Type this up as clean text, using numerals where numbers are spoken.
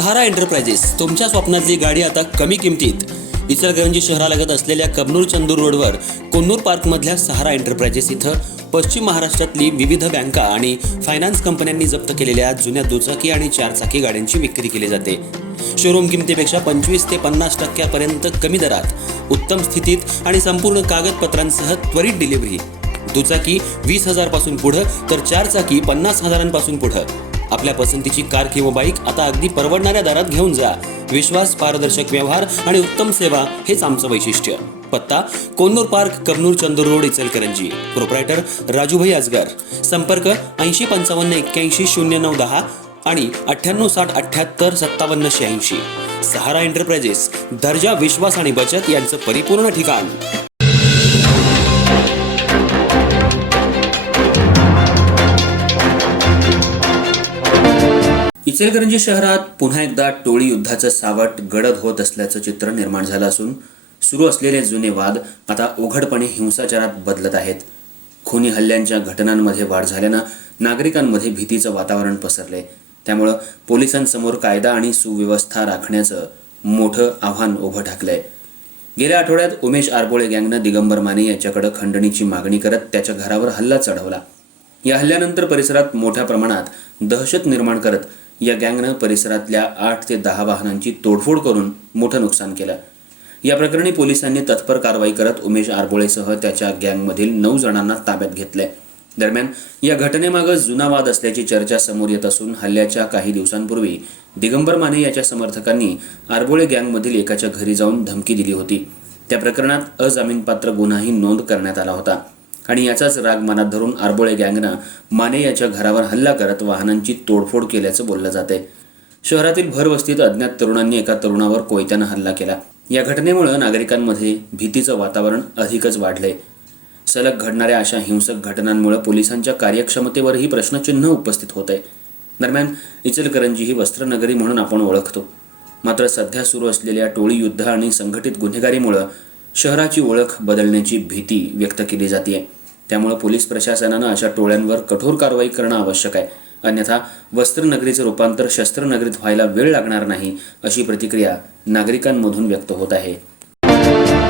सहारा enterprises तुमच्या स्वप्नातली गाडी आता कमी किमतीत. इचलकरंजी शहरालगत असलेल्या कबनूर चंदूर रोडवर कोन्नूर पार्कमधल्या सहारा एंटरप्राइजेस इथं पश्चिम महाराष्ट्रातली विविध बँका आणि फायनान्स कंपन्यांनी जप्त केलेल्या जुन्या दुचाकी आणि चारचाकी गाड्यांची विक्री केली जाते. शोरूम किमतीपेक्षा 25 ते 50% कमी दरात, उत्तम स्थितीत आणि संपूर्ण कागदपत्रांसह त्वरित डिलिव्हरी. दुचाकी 20,000 पासून पुढे तर चारचाकी 50,000 पुढे. आपल्या पसंतीची कार किंवा बाईक आता अगदी परवडणाऱ्या दरात घेऊन जा. विश्वास, पारदर्शक व्यवहार आणि उत्तम सेवा हेच आमचं वैशिष्ट्य. पत्ता Konnur park, Kabnur Chandur road, Ichalkaranji. Proprietor Rajubhai Ajgar. संपर्क 8055810910 आणि 9860785786. सहारा एंटरप्राइजेस, दर्जा, विश्वास आणि बचत यांचं परिपूर्ण ठिकाण. इचलकरंजी शहरात पुन्हा एकदा टोळी युद्धाचं सावट गडद होत असल्याचं चित्र निर्माण झालं असून सुरू असलेले जुने वाद आता उघडपणे हिंसाचारात बदलत आहेत. खुनी हल्ल्यांच्या घटनांमध्ये वाढ झाल्यानं नागरिकांमध्ये भीतीचं वातावरण पसरले. त्यामुळं पोलिसांसमोर कायदा आणि सुव्यवस्था राखण्याचं मोठं आव्हान उभं ठाकलंय. गेल्या आठवड्यात उमेश आरबोळे गँगनं दिगंबर माने याच्याकडे खंडणीची मागणी करत त्याच्या घरावर हल्ला चढवला. या हल्ल्यानंतर परिसरात मोठ्या प्रमाणात दहशत निर्माण करत या गँगनं परिसरातल्या 8 ते 10 वाहनांची तोडफोड करून मोठं नुकसान केलं. या प्रकरणी पोलिसांनी तत्पर कारवाई करत उमेश आरबोळेसह त्याच्या गँगमधील 9 जणांना ताब्यात घेतलंय. दरम्यान या घटनेमागे जुना वाद असल्याची चर्चा समोर येत असून हल्ल्याच्या काही दिवसांपूर्वी दिगंबर माने याच्या समर्थकांनी आरबोळे गँगमधील एकाच्या घरी जाऊन धमकी दिली होती. त्या प्रकरणात अजामीनपात्र गुन्हाही नोंद करण्यात आला होता आणि याचाच राग मनात धरून आरबोळे गँगनं माने याच्या घरावर हल्ला करत वाहनांची तोडफोड केल्याचं बोललं जातंय. शहरातील भरवस्तीत अज्ञात तरुणांनी एका तरुणावर कोयत्यानं हल्ला केला. या घटनेमुळे नागरिकांमध्ये भीतीचं वातावरण अधिकच वाढलंय. सलग घडणाऱ्या अशा हिंसक घटनांमुळे पोलिसांच्या कार्यक्षमतेवरही प्रश्नचिन्ह उपस्थित होत आहे. दरम्यान इचलकरंजी ही वस्त्रनगरी म्हणून आपण ओळखतो. मात्र सध्या सुरू असलेल्या टोळी युद्ध आणि संघटित गुन्हेगारीमुळे शहराची ओळख बदलण्याची भीती व्यक्त केली जाते. त्यामुळे पोलीस प्रशासनानं अशा टोळ्यांवर कठोर कारवाई करणं आवश्यक आहे. अन्यथा वस्त्रनगरीचं रूपांतर शस्त्रनगरीत व्हायला वेळ लागणार नाही, अशी प्रतिक्रिया नागरिकांमधून व्यक्त होत आहे.